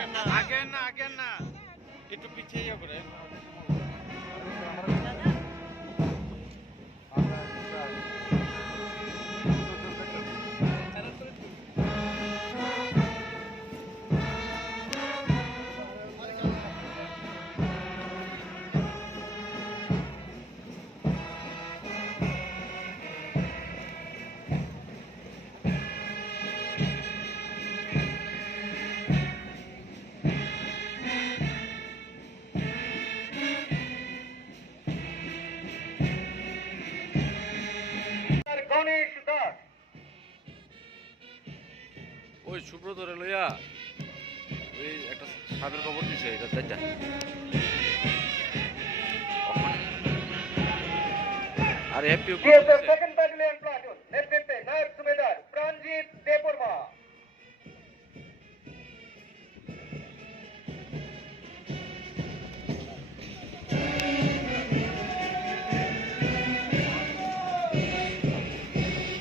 আগে না একটু পিছিয়ে করে ওই সুব্রত রে লইয়া ওই একটা সাপের খবর দিছে এটা তাইটা আর হ্যাপি সেকেন্ড ব্যাটালিয়ন প্লাটুন নেতৃত্বে নায়ক সুবেদার প্রাণজিৎ দেববর্মা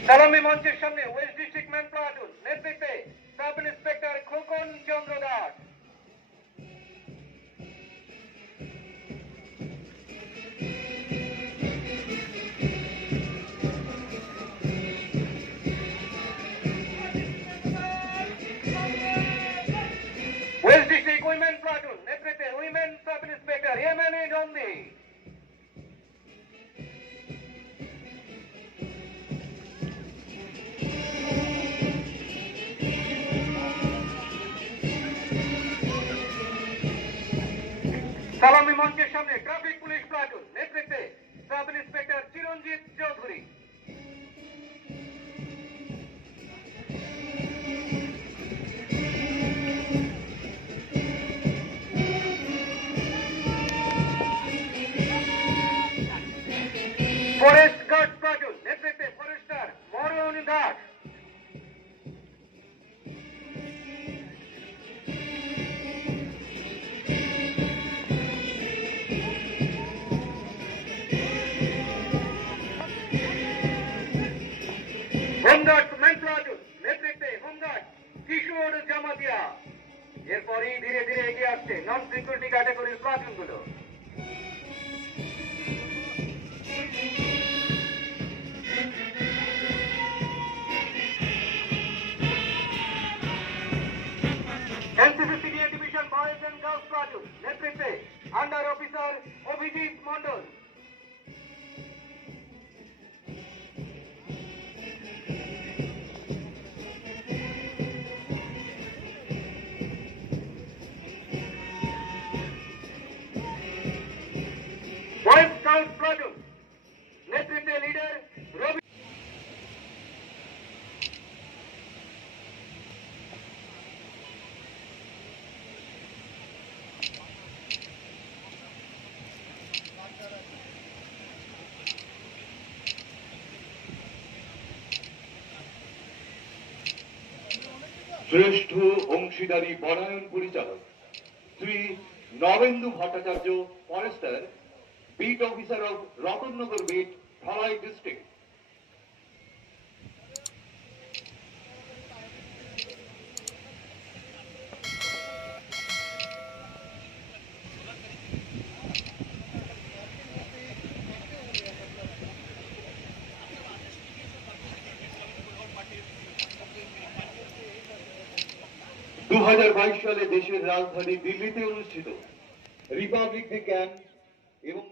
সালামি মঞ্চের সামনে ওয়েস্ট ডিস্ট্রিক্ট ম্যান প্লাটুন নেতৃত্বে sub inspector Khokan Chandra Das west district women platoon নেতৃত্বে women sub inspector MNA Nandi সালামি মঞ্চের সামনে ট্রাফিক পুলিশ প্লাটুন নেতৃত্বে sub inspector Chiranjit Chowdhury forest guard platoon নেতৃত্বে forester Maran Das home guard man platoon নেতৃত্বে হোমগার্ড কিশোর জামাতিয়া এরপরই ধীরে ধীরে এগিয়ে আসছে নন সিকিউরিটি ক্যাটাগরির প্লাটুন গুলো NCC senior division boys and girls platoon নেতৃত্বে under officer Abhijit Mondal boys scout platoon নেতৃত্বে লিডার রবি শ্রেষ্ঠ অংশীদারি বনায়ন পরিচালক Shri Nabendu Bhattacharya forester beat officer of Ratannagar beat Dhalai district সালে দেশের রাজধানী দিল্লিতে অনুষ্ঠিত রিপাবলিক ডে ক্যাম্প এবং